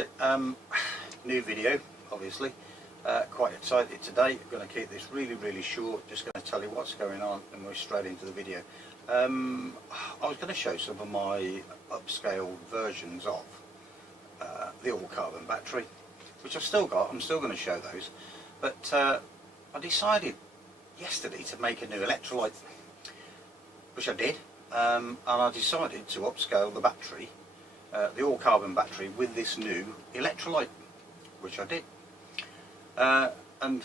Right, new video, obviously. Quite excited today. I'm going to keep this really short, just going to tell you what's going on and we're straight into the video. I was going to show some of my upscale versions of the all carbon battery, which I've still got. I'm still going to show those, but I decided yesterday to make a new electrolyte, which I did, and I decided to upscale the battery, the all carbon battery, with this new electrolyte, which I did. And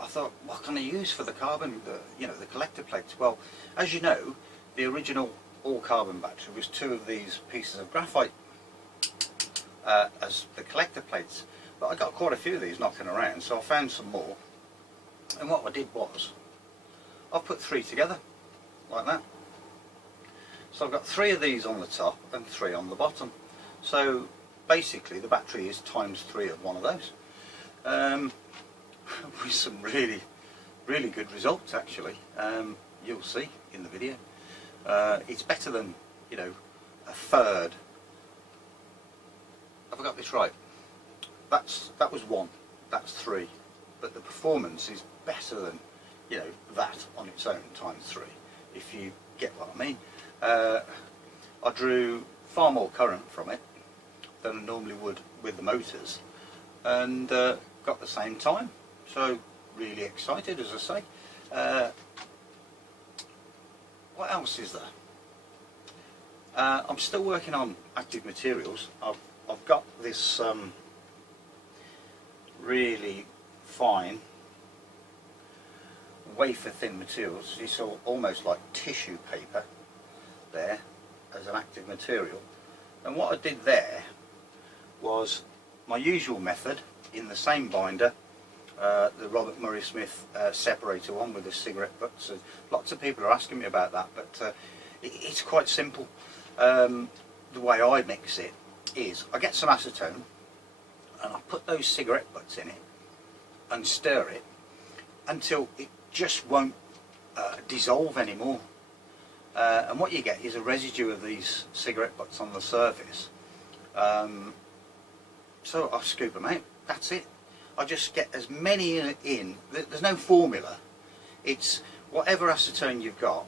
I thought, what can I use for the carbon, the collector plates? Well, as you know, the original all carbon battery was two of these pieces of graphite as the collector plates, but I got quite a few of these knocking around, so I found some more, and what I did was I've put three together like that. So I've got three of these on the top and three on the bottom, so basically the battery is ×3 of one of those, with some really good results actually. You'll see in the video. It's better than, a third. Have I got this right? That was one, that's three, but the performance is better than that on its own ×3, if you get what I mean. I drew far more current from it than I normally would with the motors, and got the same time, so really excited, as I say. What else is there? I'm still working on active materials. I've got this really fine wafer thin materials. It's almost like tissue paper there as an active material, and what I did there was my usual method in the same binder, the Robert Murray Smith separator one with the cigarette butts. Lots of people are asking me about that, but it's quite simple. The way I mix it is I get some acetone and I put those cigarette butts in it and stir it until it just won't dissolve anymore, and what you get is a residue of these cigarette butts on the surface. So I scoop them out, that's it. I just get as many in. There's no formula, it's whatever acetone you've got,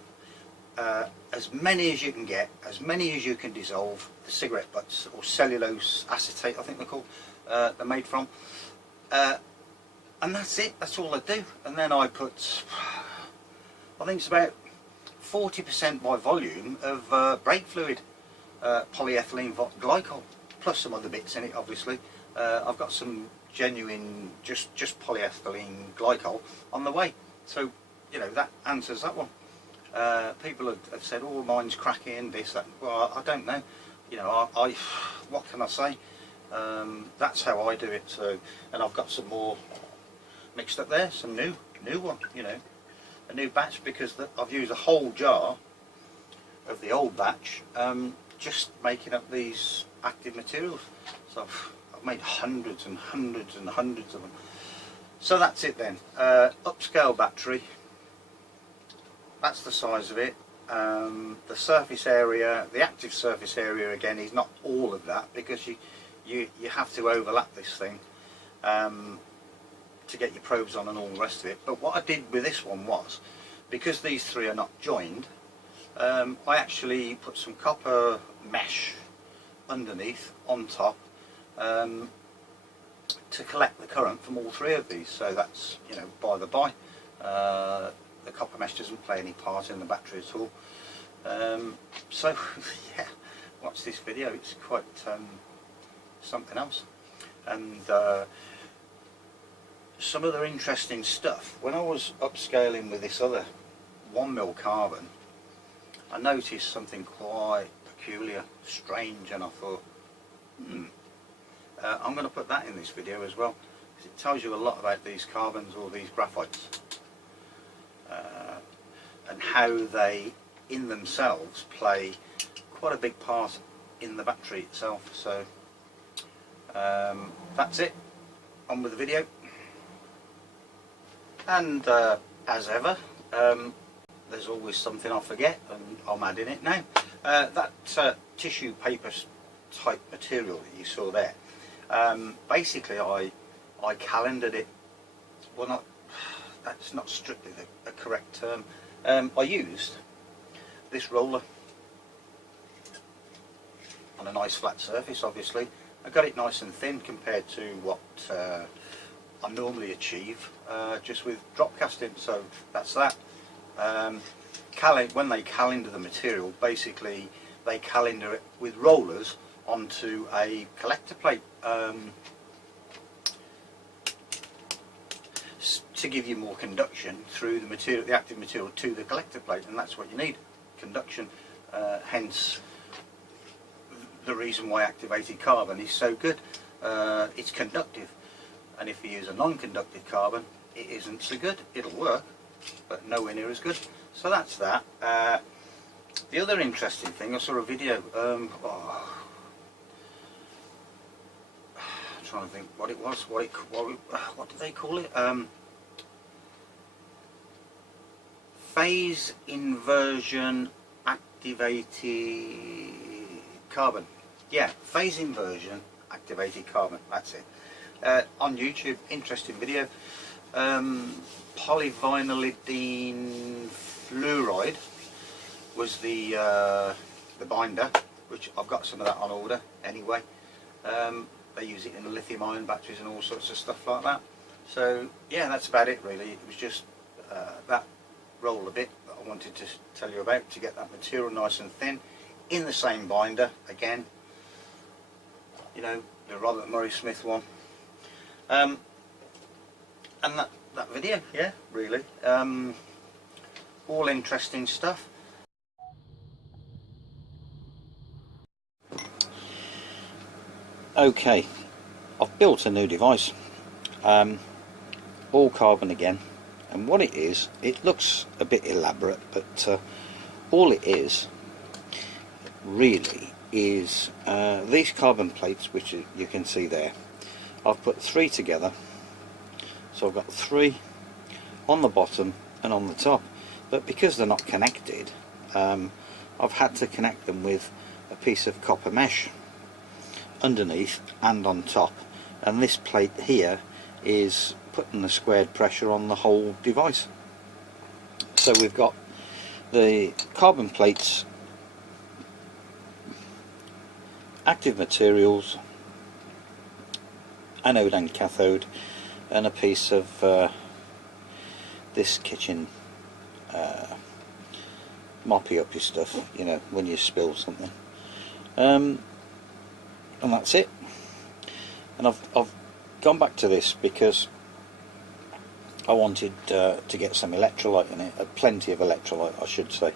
as many as you can get, as many as you can dissolve, the cigarette butts, or cellulose acetate I think they're called, they're made from, and that's it, that's all I do. And then I put, I think it's about 40% by volume of brake fluid, polyethylene glycol, plus some other bits in it obviously. I've got some genuine just polyethylene glycol on the way, so that answers that one. People have said, oh, mine's cracking, this, that. Well, I don't know, I what can I say? That's how I do it. So, and I've got some more mixed up there, some new one, a new batch, because I've used a whole jar of the old batch, just making up these active materials. So I've made hundreds and hundreds and hundreds of them. So that's it then. Upscale battery, that's the size of it. The surface area, the active surface area again, is not all of that, because you have to overlap this thing to get your probes on and all the rest of it. But what I did with this one was, because these three are not joined, I actually put some copper mesh underneath, on top, to collect the current from all three of these. So that's, by the by. The copper mesh doesn't play any part in the battery at all. So yeah, watch this video, it's quite something else. And some other interesting stuff. When I was upscaling with this other 1mm carbon, I noticed something quite peculiar, strange, and I thought, I'm going to put that in this video as well, because it tells you a lot about these carbons, or these graphites, and how they in themselves play quite a big part in the battery itself. So that's it, on with the video. And as ever, there's always something I forget, and I'm adding it now. That tissue paper type material that you saw there, Basically I calendared it. Well, not, that's not strictly the correct term. I used this roller on a nice flat surface. Obviously I got it nice and thin compared to what I normally achieve just with drop casting, so that's that. When they calendar the material, basically they calendar it with rollers onto a collector plate to give you more conduction through the material, the active material, to the collector plate, and that's what you need, conduction. Hence the reason why activated carbon is so good. It's conductive, and if you use a non-conductive carbon, it isn't so good. It'll work, but nowhere near as good. So that's that. The other interesting thing, I saw a video, I'm trying to think what it was, what do they call it? Phase inversion activated carbon. Yeah, phase inversion activated carbon, that's it. On YouTube, interesting video. Polyvinylidene fluoride was the binder, which I've got some of that on order anyway. They use it in lithium ion batteries and all sorts of stuff like that. So yeah, that's about it really. It was just that roller bit that I wanted to tell you about, to get that material nice and thin in the same binder again, you know, the Robert Murray Smith one. And that video, yeah, really, all interesting stuff. Okay, I've built a new device, all carbon again, and what it is, it looks a bit elaborate, but all it is really is these carbon plates, which you can see there. I've put 3 together, so I've got 3 on the bottom and on the top, but because they're not connected, I've had to connect them with a piece of copper mesh underneath and on top, and this plate here is putting the squared pressure on the whole device. So we've got the carbon plates, active materials, anode and cathode, and a piece of this kitchen moppy uppy stuff, you know, when you spill something, and that's it. And I've gone back to this because I wanted to get some electrolyte in it, plenty of electrolyte I should say,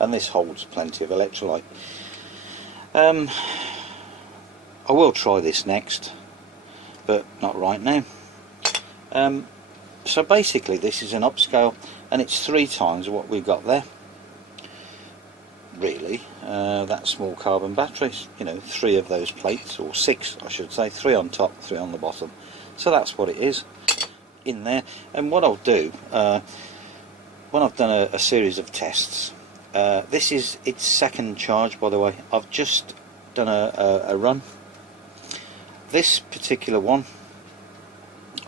and this holds plenty of electrolyte. I will try this next, but not right now. So basically this is an upscale, and it's 3 times what we've got there really. That small carbon batteries, you know, 3 of those plates, or 6 I should say, 3 on top, 3 on the bottom. So that's what it is in there. And what I'll do, when I've done a series of tests, this is its second charge, by the way. I've just done a run. This particular one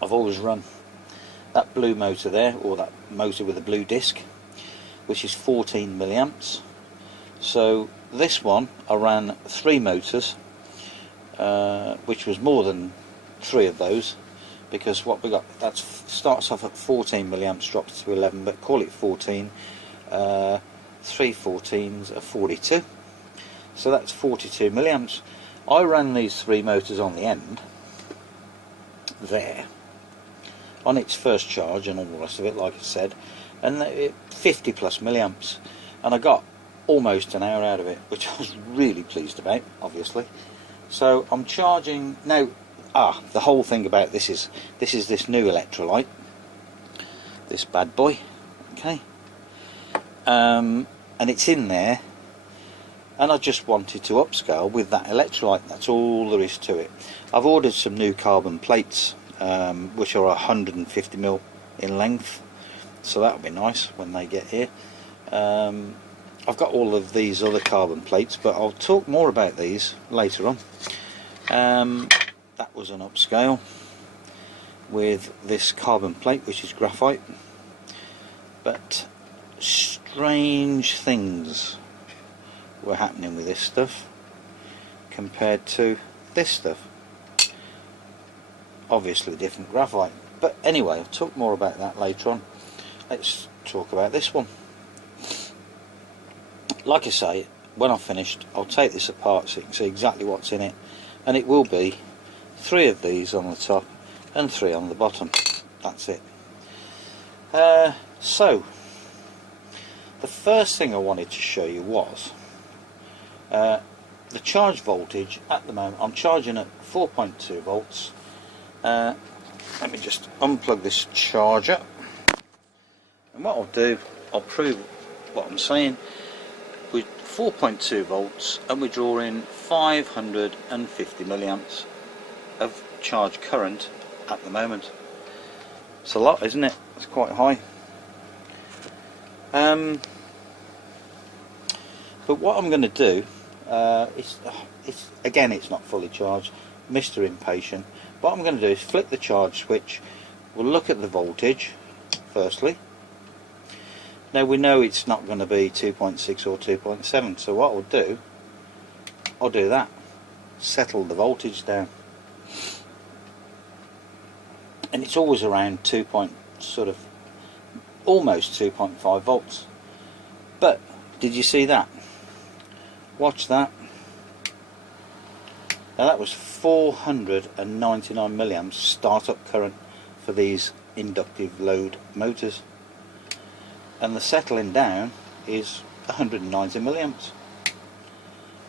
I've always run that blue motor there, or that motor with a blue disc, which is 14 milliamps. So this one I ran 3 motors, which was more than 3 of those, because what we got, that starts off at 14 milliamps, drops to 11, but call it 14. 3 14s are 42, so that's 42 milliamps. I ran these 3 motors on the end there on its first charge and all the rest of it, like I said, and 50 plus milliamps, and I got almost an hour out of it, which I was really pleased about, obviously. So I'm charging now. The whole thing about this is this new electrolyte, this bad boy, okay, and it's in there, and I just wanted to upscale with that electrolyte. That's all there is to it. I've ordered some new carbon plates, which are 150 mil in length, so that'll be nice when they get here. I've got all of these other carbon plates, but I'll talk more about these later on. that was an upscale with this carbon plate, which is graphite, but strange things were happening with this stuff compared to this stuff. Obviously different graphite, but anyway, I'll talk more about that later on. Let's talk about this one. Like I say, when I've finished, I'll take this apart so you can see exactly what's in it, and it will be 3 of these on the top and 3 on the bottom. That's it. So the first thing I wanted to show you was the charge voltage. At the moment I'm charging at 4.2 volts. Let me just unplug this charger, and what I'll do, I'll prove what I'm saying. With 4.2 volts and we're drawing 550 milliamps of charge current at the moment. It's a lot, isn't it? It's quite high. But what I'm going to do, again, it's not fully charged. Mr. Impatient. What I'm going to do is flip the charge switch. We'll look at the voltage firstly. Now we know it's not going to be 2.6 or 2.7, so what I'll do that. Settle the voltage down. And it's always around almost 2.5 volts. But did you see that? Watch that. Now that was 499 milliamps startup current for these inductive load motors, and the settling down is 190 milliamps.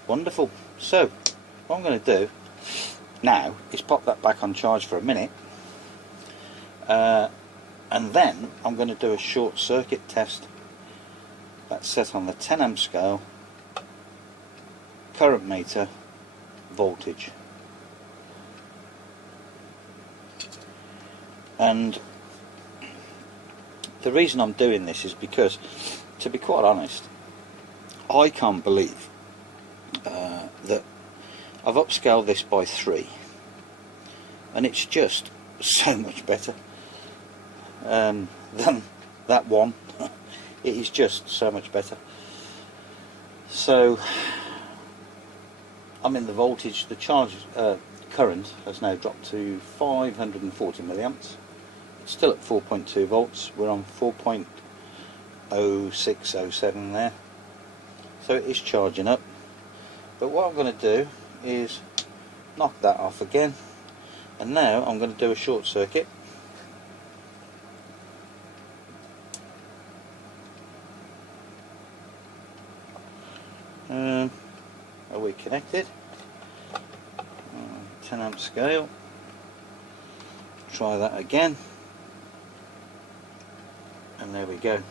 Wonderful. So what I'm going to do now is pop that back on charge for a minute, and then I'm going to do a short circuit test. That's set on the 10 amp scale, current meter, voltage. And the reason I'm doing this is because, to be quite honest, I can't believe that I've upscaled this by 3, and it's just so much better than that one. It is just so much better. So I mean, the voltage, the charge current has now dropped to 540 milliamps. It's still at 4.2 volts. We're on 4.0607 there, so it is charging up. But what I'm going to do is knock that off again, and now I'm going to do a short circuit. Are we connected? 10 amp scale. Try that again, and there we go.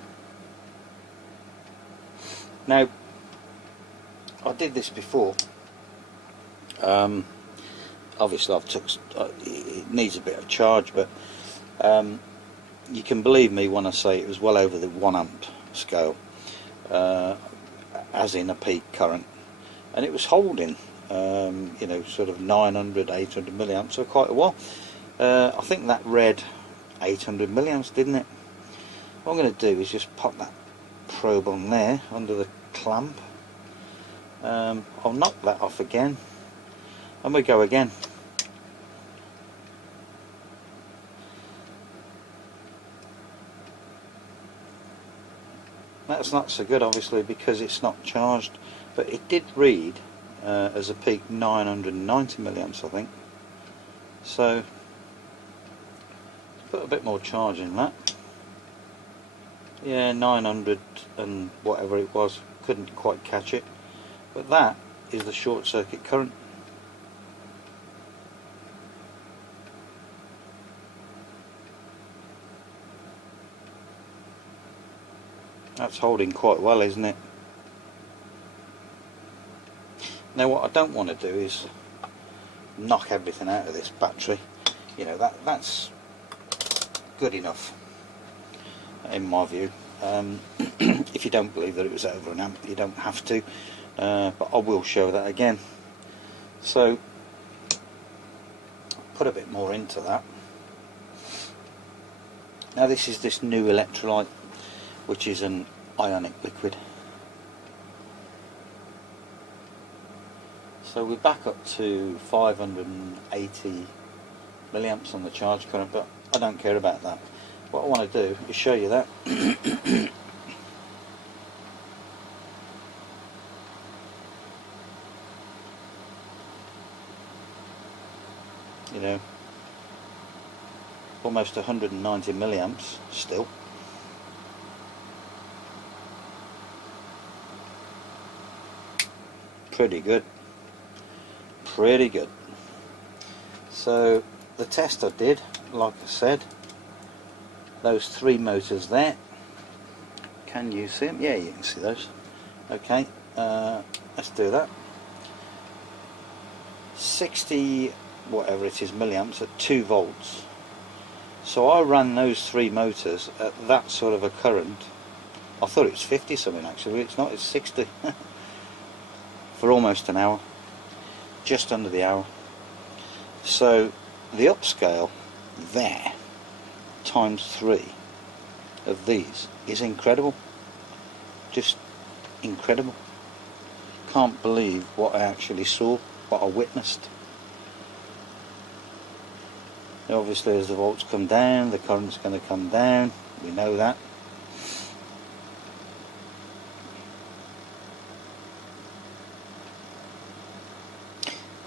Now, I did this before. Obviously it needs a bit of charge, but you can believe me when I say it was well over the 1 amp scale, as in a peak current, and it was holding you know, sort of 900, 800 milliamps for quite a while. I think that read 800 milliamps, didn't it? What I'm going to do is just pop that probe on there under the clamp. I'll knock that off again, and we go again. That's not so good, obviously, because it's not charged, but it did read as a peak 990 milliamps, I think. So put a bit more charge in that. Yeah, 900 and whatever it was, couldn't quite catch it, but that is the short circuit current. That's holding quite well, isn't it? Now what I don't want to do is knock everything out of this battery. You know, that's good enough in my view. If you don't believe that it was over an amp, you don't have to, but I will show that again. So put a bit more into that. Now this is this new electrolyte, which is an ionic liquid. So we're back up to 580 milliamps on the charge current, but I don't care about that. What I want to do is show you that. You know, almost 190 milliamps still. Pretty good. Pretty good. So the test I did, like I said, those 3 motors there, can you see them? Yeah, you can see those. Okay, let's do that. 60 whatever it is milliamps at 2 volts. So I ran those 3 motors at that sort of a current. I thought it was 50 something actually, but it's not, it's 60 for almost an hour, just under the hour. So the upscale there times 3 of these is incredible, just incredible. Can't believe what I actually saw, what I witnessed. Obviously as the volts come down, the current's going to come down, we know that.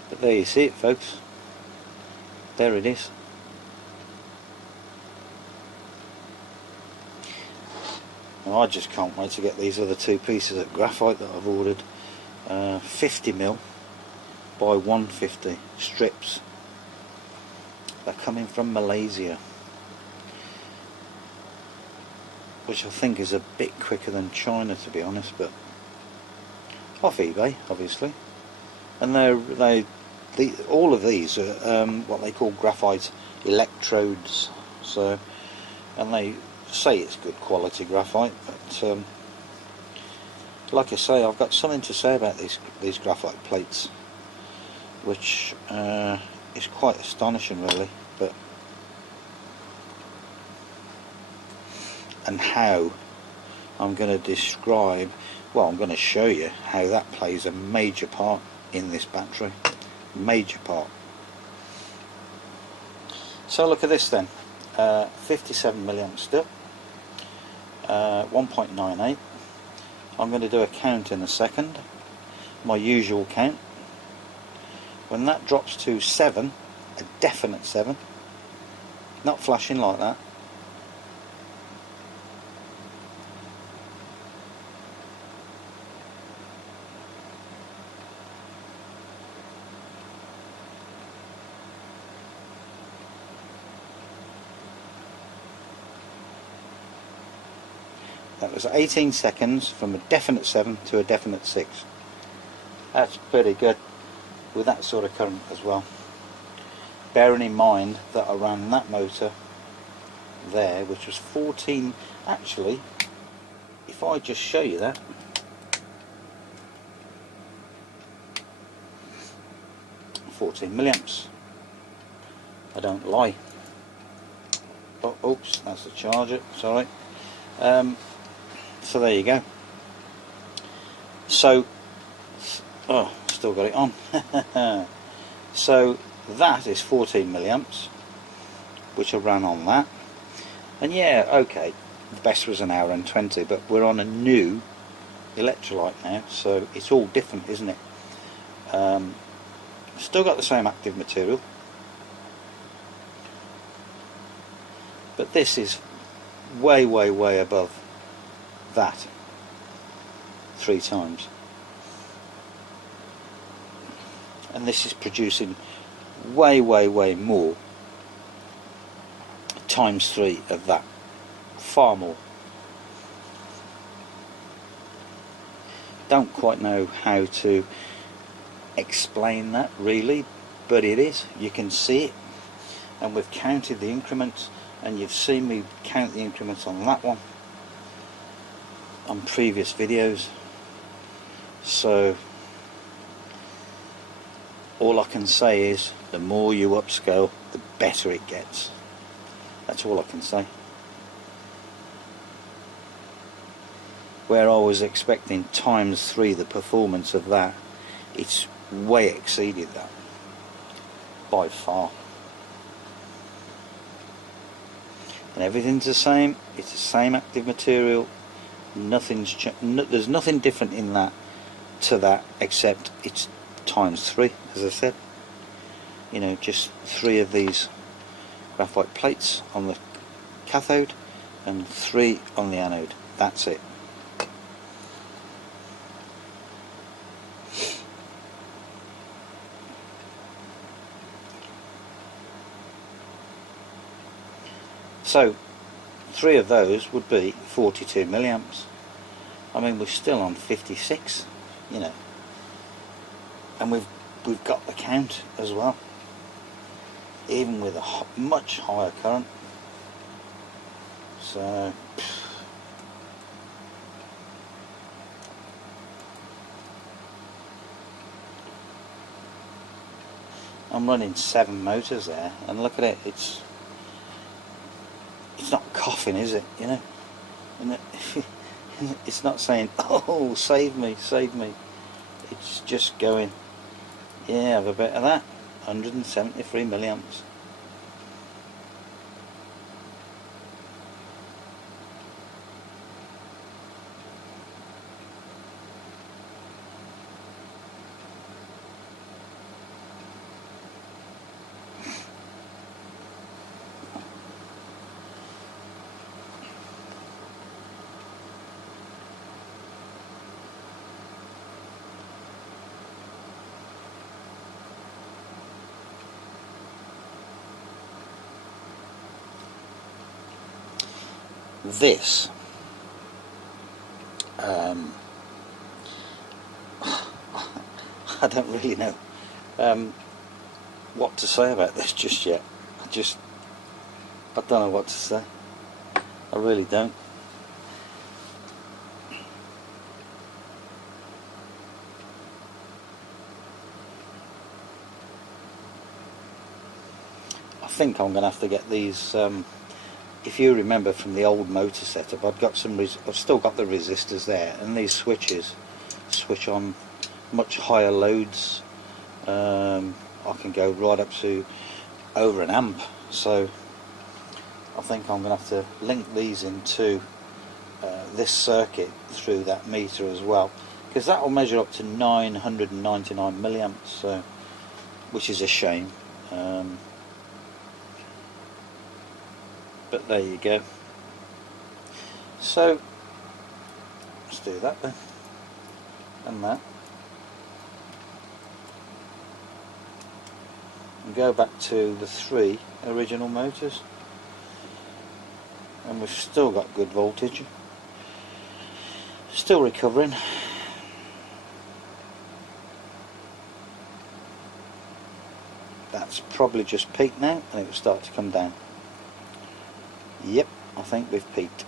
But there you see it, folks. There it is. Now I just can't wait to get these other 2 pieces of graphite that I've ordered. 50mm by 150 strips. They're coming from Malaysia, which I think is a bit quicker than China, to be honest, but off eBay obviously. And all of these are what they call graphite electrodes. So, and they say it's good quality graphite, but like I say, I've got something to say about these graphite plates, which is quite astonishing really, but and how I'm going to describe, well, I'm going to show you how that plays a major part in this battery, major part. So look at this then, 57 milliamps still, 1.98. I'm going to do a count in a second, my usual count. When that drops to 7, a definite 7, not flashing like that, that was 18 seconds from a definite 7 to a definite 6. That's pretty good with that sort of current as well. Bearing in mind that I ran that motor there, which was 14, actually, if I just show you that, milliamps. I don't lie. Oh, oops, that's the charger, sorry. So there you go. So, oh, still got it on. So that is 14 milliamps, which I ran on that. And yeah, okay, the best was an hour and 20, but we're on a new electrolyte now, so it's all different, isn't it? Still got the same active material, but this is way above that 3 times. And this is producing way more, times 3 of that, far more. Don't quite know how to explain that really, but it is, you can see it, and we've counted the increments, and you've seen me count the increments on that one on previous videos. So all I can say is the more you upscale, the better it gets. That's all I can say. Where I was expecting ×3 the performance of that, it's way exceeded that by far. And everything's the same. It's the same active material. There's nothing different in that to that, except it's ×3, as I said. You know, just 3 of these graphite plates on the cathode and 3 on the anode. That's it. So 3 of those would be 42 milliamps. I mean, we're still on 56, you know, and we've got the count as well, even with a much higher current. So I'm running 7 motors there, and look at it, it's not coughing, is it? You know, and it's not saying, "Oh, save me, save me." It's just going, yeah, have a bit of that. 173 milliamps. This I don't really know what to say about this just yet. I don't know what to say. I really don't. I think I'm going to have to get these. If you remember from the old motor setup, I've still got the resistors there, and these switches switch on much higher loads. I can go right up to over an amp, so I think I'm going to have to link these into this circuit through that meter as well, because that will measure up to 999 milliamps, so, which is a shame. But there you go. So let's do that then, and that, and go back to the 3 original motors, and we've still got good voltage, still recovering. That's probably just peaked now, and it will start to come down. Yep, I think we've peaked.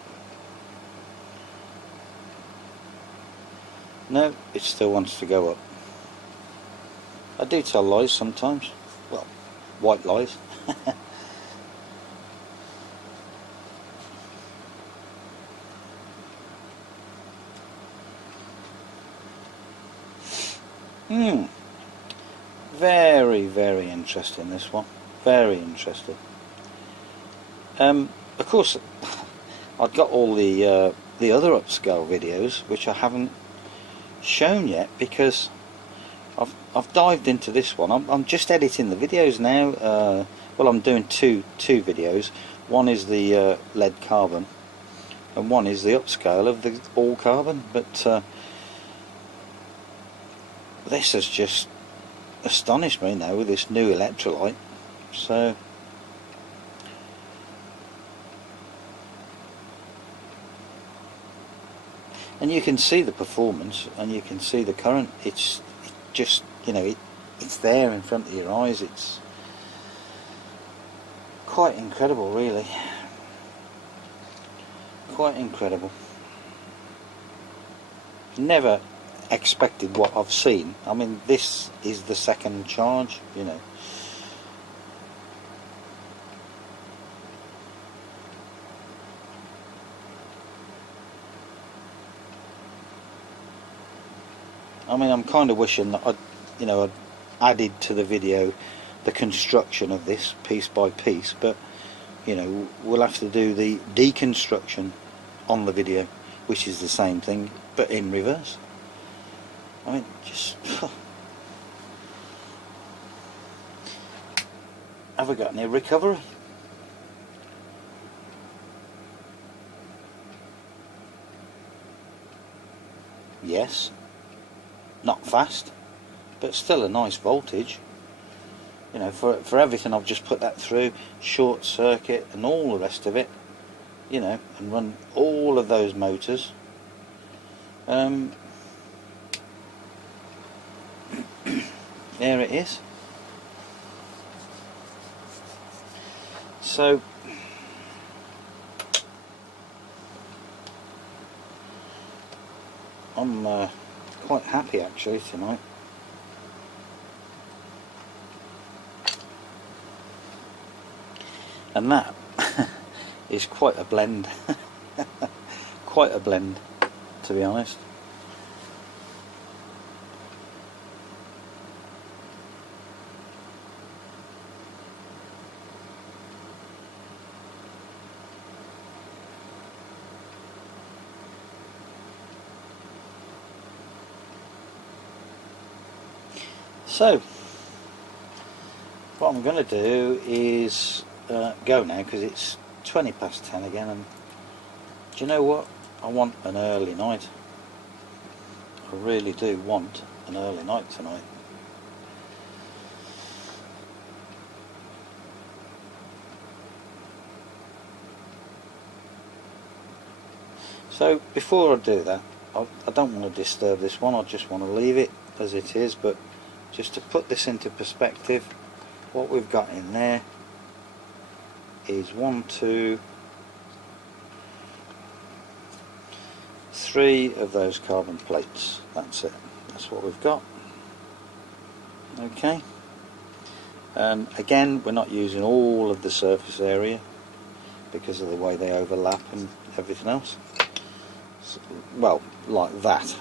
No, it still wants to go up. I do tell lies sometimes. Well, white lies. Very, very interesting, this one. Very interesting. Of course, I've got all the other upscale videos, which I haven't shown yet, because I've dived into this one. I'm just editing the videos now. Well, I'm doing two videos. One is the lead carbon, and one is the upscale of the all carbon. But this has just astonished me now with this new electrolyte. So and you can see the performance, and you can see the current. It's just, you know, it's there in front of your eyes. It's quite incredible, really. Quite incredible. Never expected what I've seen. I mean, this is the second charge, you know. I mean, I'm kind of wishing that I'd added to the video the construction of this piece by piece, but you know, we'll have to do the deconstruction on the video, which is the same thing but in reverse. I mean, just have I got any recovery? Yes. Not fast, but still a nice voltage. You know, for everything I've just put that through, short circuit and all the rest of it, you know, and run all of those motors. There it is. So I'm quite happy actually tonight. And that is quite a blend. Quite a blend, to be honest. So, what I'm going to do is go now, because it's 20 past 10 again, and do you know what? I want an early night. I really do want an early night tonight. So before I do that, I don't want to disturb this one, I just want to leave it as it is, but just to put this into perspective, what we've got in there is 1, 2, 3 of those carbon plates. That's it. That's what we've got. Okay. And again, we're not using all of the surface area because of the way they overlap and everything else. So, well, like that.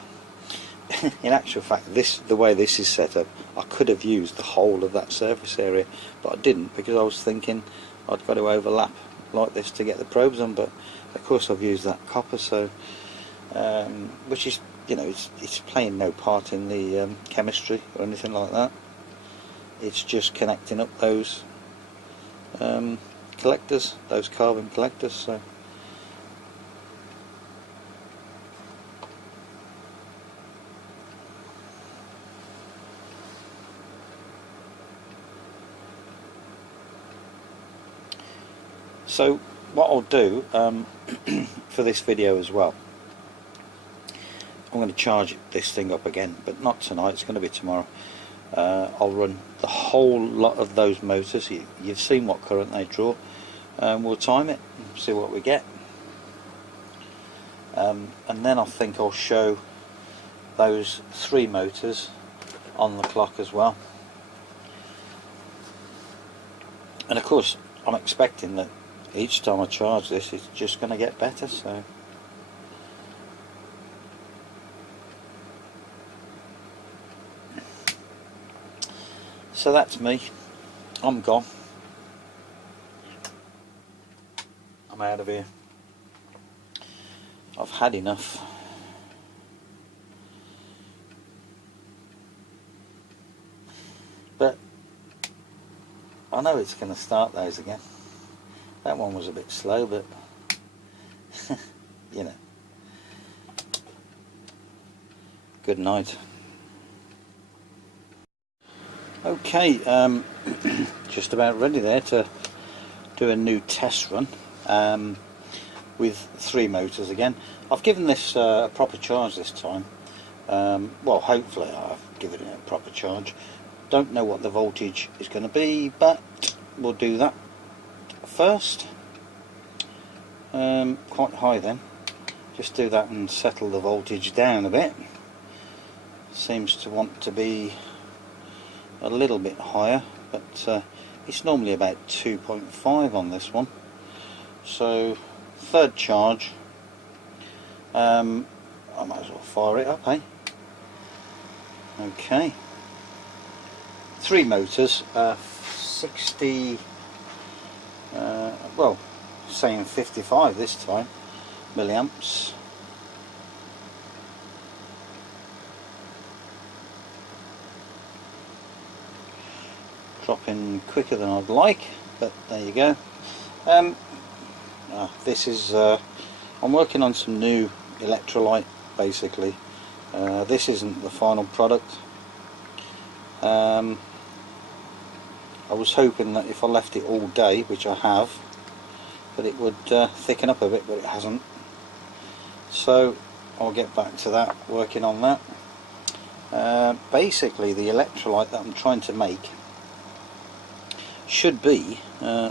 In actual fact, the way this is set up, I could have used the whole of that surface area, but I didn't, because I was thinking I'd got to overlap like this to get the probes on, but of course I've used that copper, so which is, you know, it's playing no part in the chemistry or anything like that. It's just connecting up those collectors, those carbon collectors. So what I'll do for this video as well, I'm going to charge this thing up again, but not tonight, it's going to be tomorrow. I'll run the whole lot of those motors. You've seen what current they draw, we'll time it and see what we get, and then I think I'll show those 3 motors on the clock as well. And of course I'm expecting that each time I charge this it's just going to get better, so that's me. I'm gone. I'm out of here. I've had enough. But I know it's going to start those again. That one was a bit slow, but you know. Good night. Okay, just about ready there to do a new test run with 3 motors again. I've given this a proper charge this time. Well, hopefully I've given it a proper charge. Don't know what the voltage is going to be, but we'll do that first. Quite high then. Just do that and settle the voltage down a bit. seems to want to be a little bit higher, but it's normally about 2.5 on this one. So third charge, I might as well fire it up, eh? Okay, 3 motors, 60, well, saying 55 this time, milliamps. Dropping quicker than I'd like, but there you go. This is, I'm working on some new electrolyte basically. This isn't the final product. I was hoping that if I left it all day, which I have, that it would thicken up a bit, but it hasn't. So I'll get back to that, working on that. Basically the electrolyte that I'm trying to make should be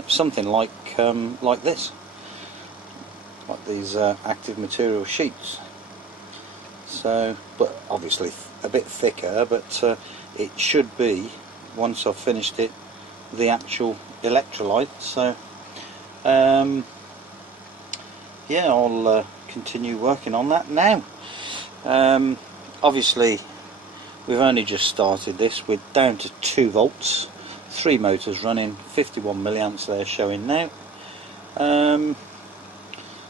something like this, like these active material sheets. So, but obviously a bit thicker, but it should be, once I've finished it, the actual electrolyte. So yeah, I'll continue working on that now. Obviously we've only just started this. We're down to 2 volts, 3 motors running, 51 milliamps they're showing now.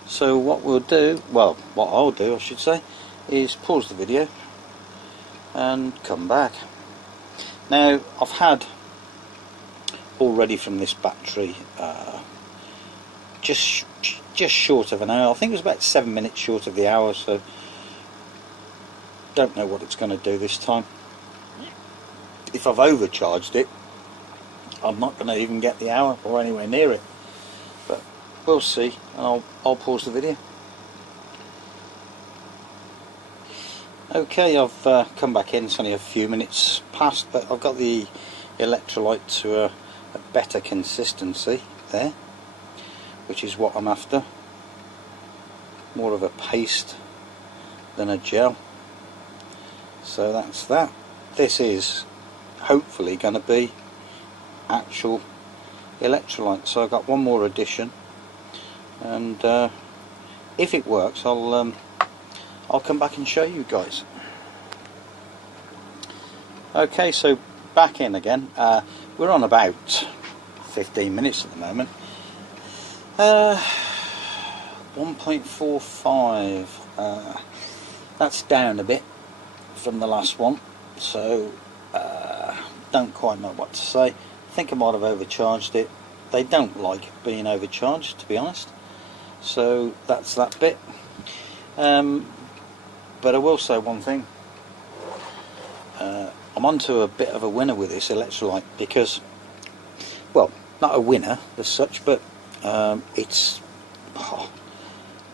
So what we'll do, well, what I'll do I should say, is pause the video and come back. Now I've had already from this battery just short of an hour. I think it was about 7 minutes short of the hour, so don't know what it's going to do this time. If I've overcharged it, I'm not going to even get the hour or anywhere near it, but we'll see. And I'll pause the video. Okay, I've come back in. It's only a few minutes past, but I've got the electrolyte to a better consistency there, which is what I'm after. More of a paste than a gel. So that's that. This is hopefully going to be actual electrolyte. So I've got one more addition, and if it works, I'll come back and show you guys. Okay, so back in again. We're on about 15 minutes at the moment. 1.45. That's down a bit from the last one, so don't quite know what to say. I think I might have overcharged it. They don't like being overcharged, to be honest, so that's that bit. But I will say one thing, I'm onto a bit of a winner with this electrolyte, because, well, not a winner as such, but it's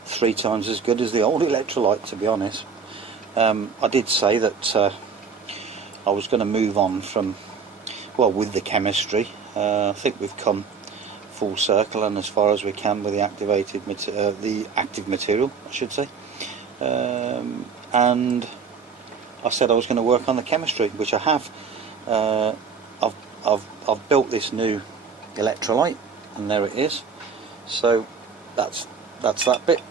3 times as good as the old electrolyte, to be honest. I did say that I was going to move on from, well, with the chemistry. I think we've come full circle and as far as we can with the active material, I should say. And I said I was going to work on the chemistry, which I have. I've built this new electrolyte, and there it is. So that's that bit.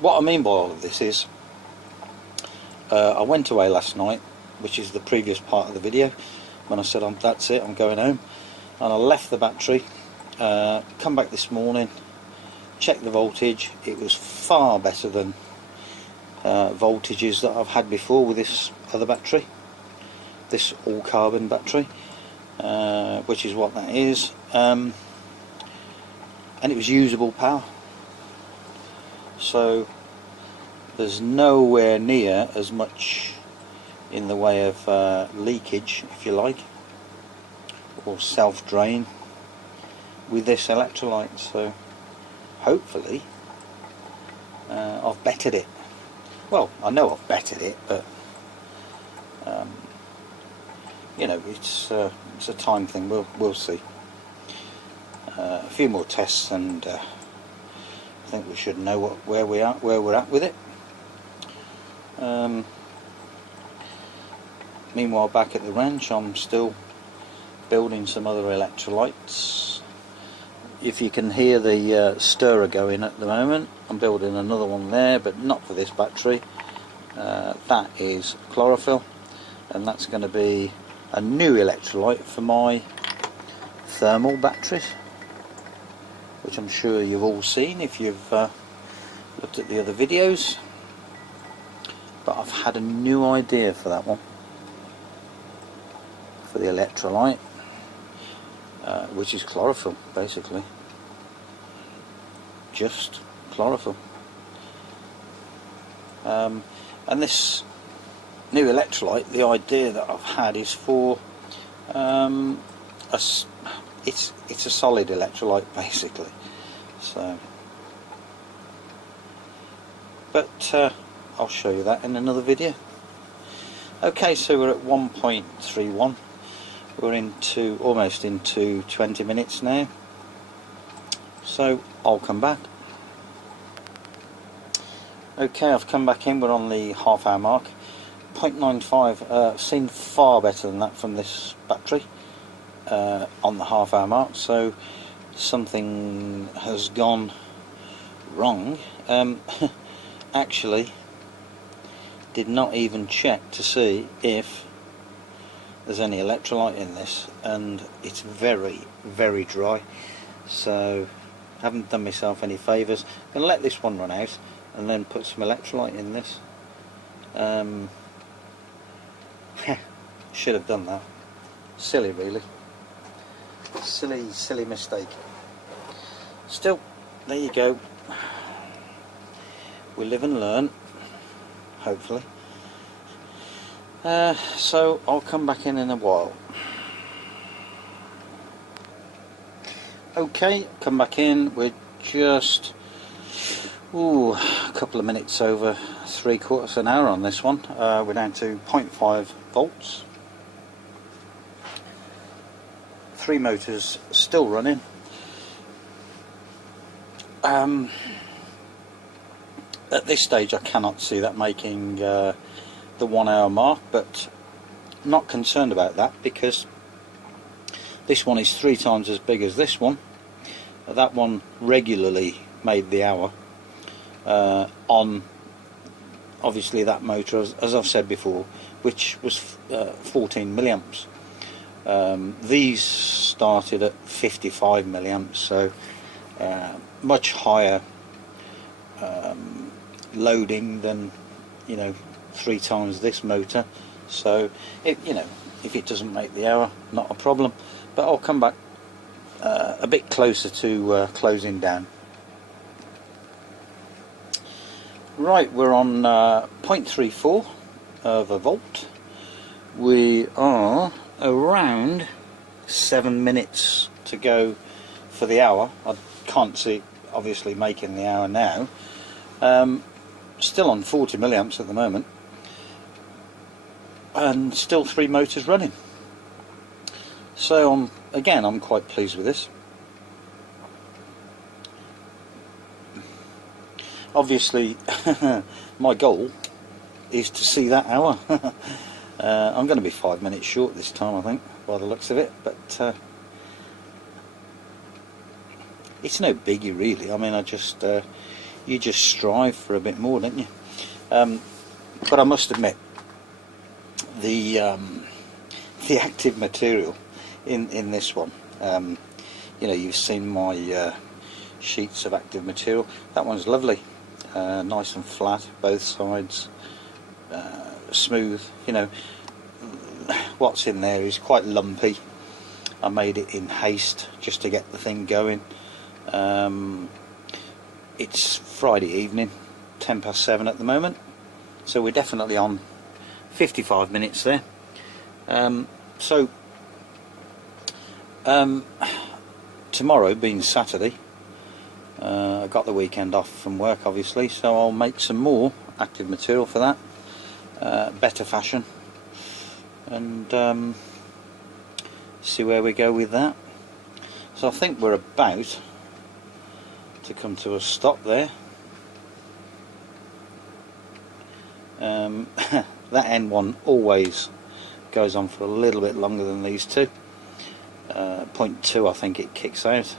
What I mean by all of this is, I went away last night, which is the previous part of the video, when I said that's it, I'm going home, and I left the battery, come back this morning, checked the voltage. It was far better than voltages that I've had before with this other battery, this all carbon battery, which is what that is, and it was usable power. So there's nowhere near as much in the way of leakage, if you like, or self-drain with this electrolyte. So hopefully I've bettered it. Well, I know I've bettered it, but you know, it's a time thing. We'll see. A few more tests, and I think we should know where we're at with it. Meanwhile, back at the ranch, I'm still building some other electrolytes. If you can hear the stirrer going at the moment, I'm building another one there, but not for this battery. That is chlorophyll, and that's going to be a new electrolyte for my thermal batteries, which I'm sure you've all seen if you've looked at the other videos. But I've had a new idea for that one, for the electrolyte, which is chlorophyll, basically. Just chlorophyll. And this new electrolyte, the idea that I've had is for it's a solid electrolyte, basically. So, but I'll show you that in another video. Okay, so we're at 1.31. We're almost into 20 minutes now. So I'll come back. Okay, I've come back in. We're on the half-hour mark. 0.95. Seen far better than that from this battery on the half-hour mark. So something has gone wrong. Actually, did not even check to see if there's any electrolyte in this, and it's very, very dry. So haven't done myself any favours. I'm going to let this one run out and then put some electrolyte in this. Should have done that. Silly, really. Silly mistake. Still, there you go. We live and learn, hopefully. So I'll come back in a while. Okay, come back in. We're just a couple of minutes over 3/4 an hour on this one. We're down to 0.5 volts. 3 motors still running. At this stage I cannot see that making the 1 hour mark, but not concerned about that, because this one is 3 times as big as this one. That one regularly made the hour on obviously that motor, as I've said before, which was 14 milliamps. These started at 55 milliamps, so much higher loading than, 3 times this motor. So if it doesn't make the hour, not a problem. But I'll come back a bit closer to closing down. Right, we're on 0.34 of a volt. We are around 7 minutes to go for the hour. I can't see it obviously making the hour now. Still on 40 milliamps at the moment, and still 3 motors running. So I'm quite pleased with this. Obviously my goal is to see that hour. I'm going to be 5 minutes short this time, I think, by the looks of it, but it's no biggie really. I mean, you just strive for a bit more, don't you? But I must admit, the active material in this one, you've seen my sheets of active material. That one's lovely, nice and flat, both sides, smooth. What's in there is quite lumpy. I made it in haste just to get the thing going. It's Friday evening, 7:10 at the moment, so we're definitely on 55 minutes there. Tomorrow being Saturday, I got the weekend off from work obviously, so I'll make some more active material for that, better fashion, and see where we go with that. So I think we're about to come to a stop there. That end one always goes on for a little bit longer than these two. 0.2 I think it kicks out.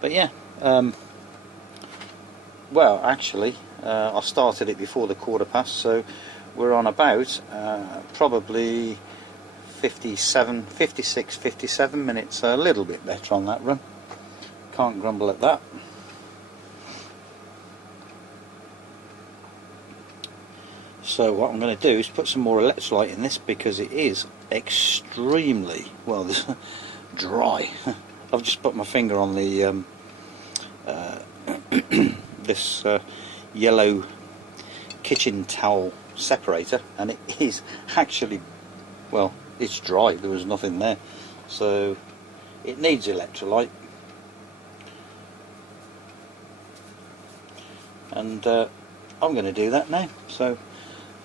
But yeah, well actually I started it before the 1/4 past, so we're on about probably 56, 57 minutes, so a little bit better on that run. Can't grumble at that. So what I'm going to do is put some more electrolyte in this, because it is extremely, well, dry. I've just put my finger on the this yellow kitchen towel separator, and it is actually, well, it's dry. There was nothing there, so it needs electrolyte. And I'm going to do that now, so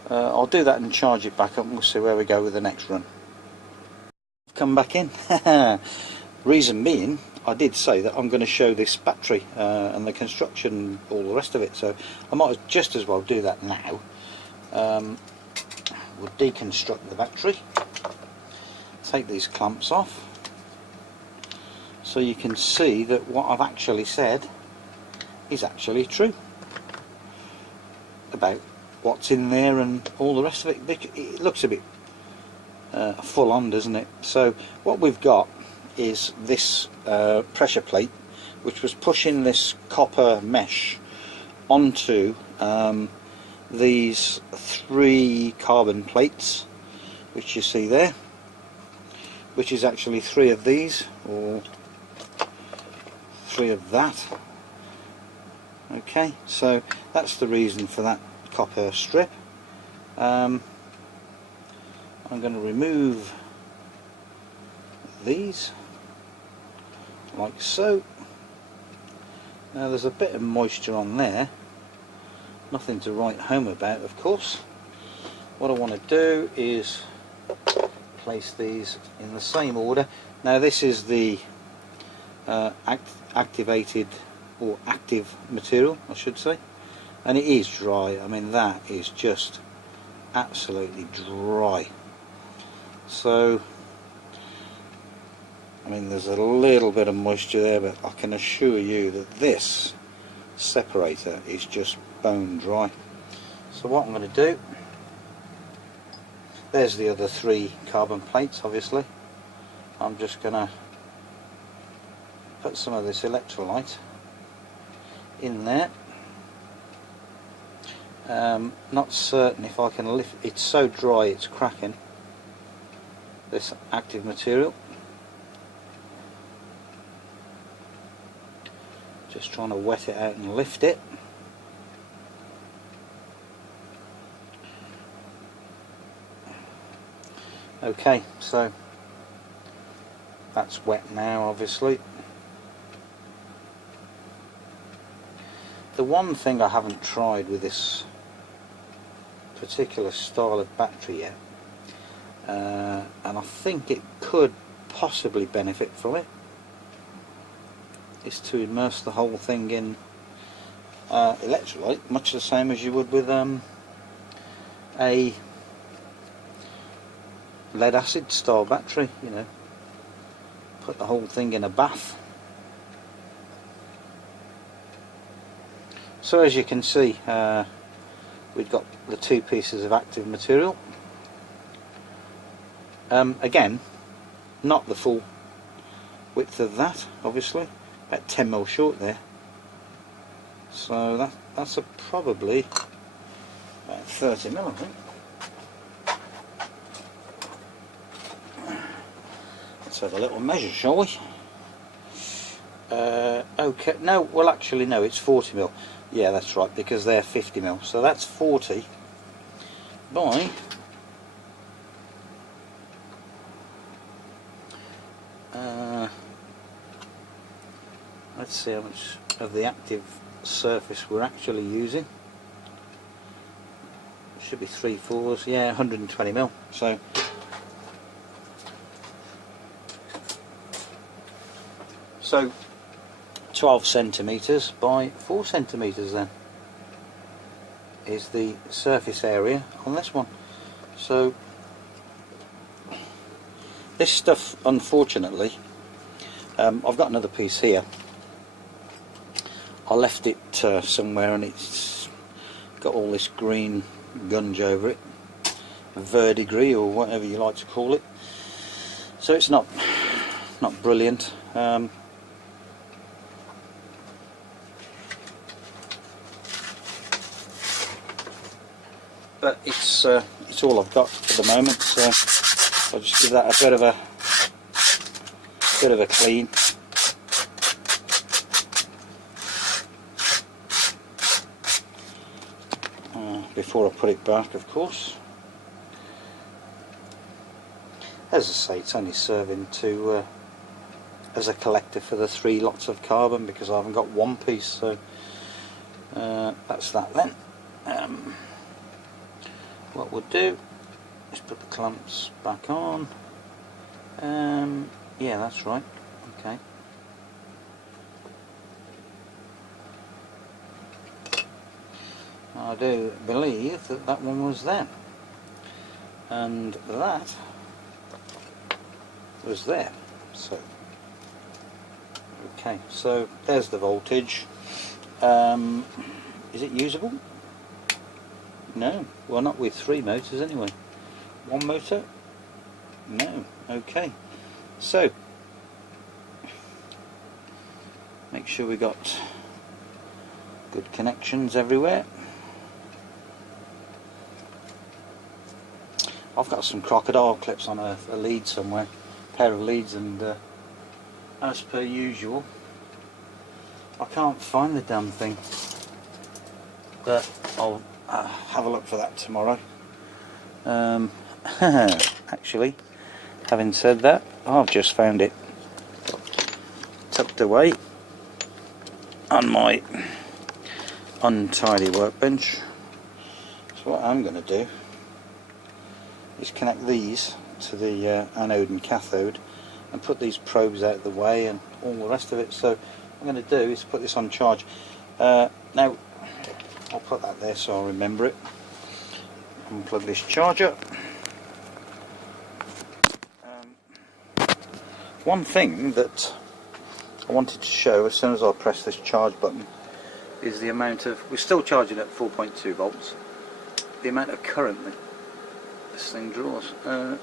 I'll do that and charge it back up, and we'll see where we go with the next run. Come back in. Reason being, I did say that I'm going to show this battery and the construction, all the rest of it, so I might just as well do that now. We'll deconstruct the battery, take these clamps off, so you can see that what I've actually said is actually true about what's in there and all the rest of it. It looks a bit full on, doesn't it? So what we've got is this pressure plate, which was pushing this copper mesh onto these 3 carbon plates, which you see there, which is actually 3 of these, or 3 of that. Okay, so that's the reason for that copper strip. I'm going to remove these like so. Now there's a bit of moisture on there, nothing to write home about, of course. What I want to do is place these in the same order. Now this is the activated, or active material I should say, and it is dry. I mean, that is just absolutely dry. So I mean, there's a little bit of moisture there, but I can assure you that this separator is just bone dry. So what I'm going to do, there's the other 3 carbon plates, obviously. I'm just going to put some of this electrolyte in there. Not certain if I can lift, it's so dry it's cracking, this active material. Just trying to wet it out and lift it. Okay, so that's wet now, obviously. The one thing I haven't tried with this particular style of battery yet, and I think it could possibly benefit from it, is to immerse the whole thing in electrolyte, much the same as you would with a lead acid style battery, you know. Put the whole thing in a bath. So as you can see, we've got the 2 pieces of active material. Again, not the full width of that, obviously, about 10mm short there. So that's probably about 30mm, I think. Let's have a little measure, shall we? Okay, no, well actually no, it's 40mm. Yeah, that's right, because they're 50mm. So that's 40 by let's see how much of the active surface we're actually using. It should be 3/4, yeah, 120mm. So 12 centimetres by 4 centimetres then is the surface area on this one. So this stuff, unfortunately, I've got another piece here. I left it somewhere and it's got all this green gunge over it, verdigris or whatever you like to call it. So it's not brilliant. But it's all I've got at the moment, so I'll just give that a bit of a clean. Before I put it back, of course. As I say, it's only serving to as a collector for the 3 lots of carbon, because I haven't got one piece, so that's that then. What we'll do is put the clamps back on. Yeah, that's right. Okay. I do believe that that one was there, and that was there. So, okay, so there's the voltage. Is it usable? No. Well, not with 3 motors anyway. 1 motor? No. Okay. So, make sure we got good connections everywhere. I've got some crocodile clips on a lead somewhere, pair of leads, and as per usual, I can't find the damn thing. But I'll have a look for that tomorrow. Actually, having said that, I've just found it tucked away on my untidy workbench. So what I'm going to do is connect these to the anode and cathode and put these probes out of the way and all the rest of it. So what I'm going to do is put this on charge. Now I'll put that there so I'll remember it. Unplug this charger. One thing that I wanted to show as soon as I press this charge button is the amount of, we're still charging at 4.2 volts, the amount of current that this thing draws. Oh,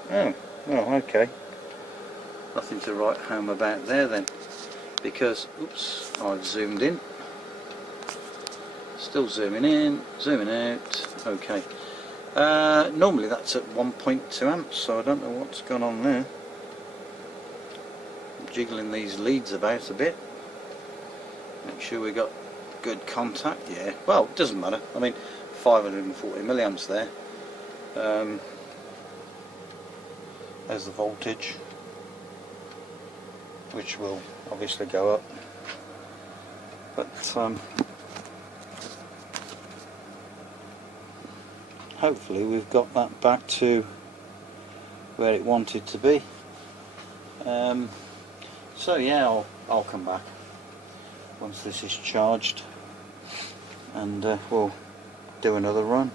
okay. Nothing to write home about there then, because, oops, I've zoomed in. Still zooming in, zooming out. Okay. Normally that's at 1.2 amps, so I don't know what's going on there. I'm jiggling these leads about a bit. Make sure we got good contact. Yeah. Well, it doesn't matter. I mean, 540 milliamps there. There's the voltage, which will obviously go up. But hopefully we've got that back to where it wanted to be. So yeah, I'll come back once this is charged, and we'll do another run.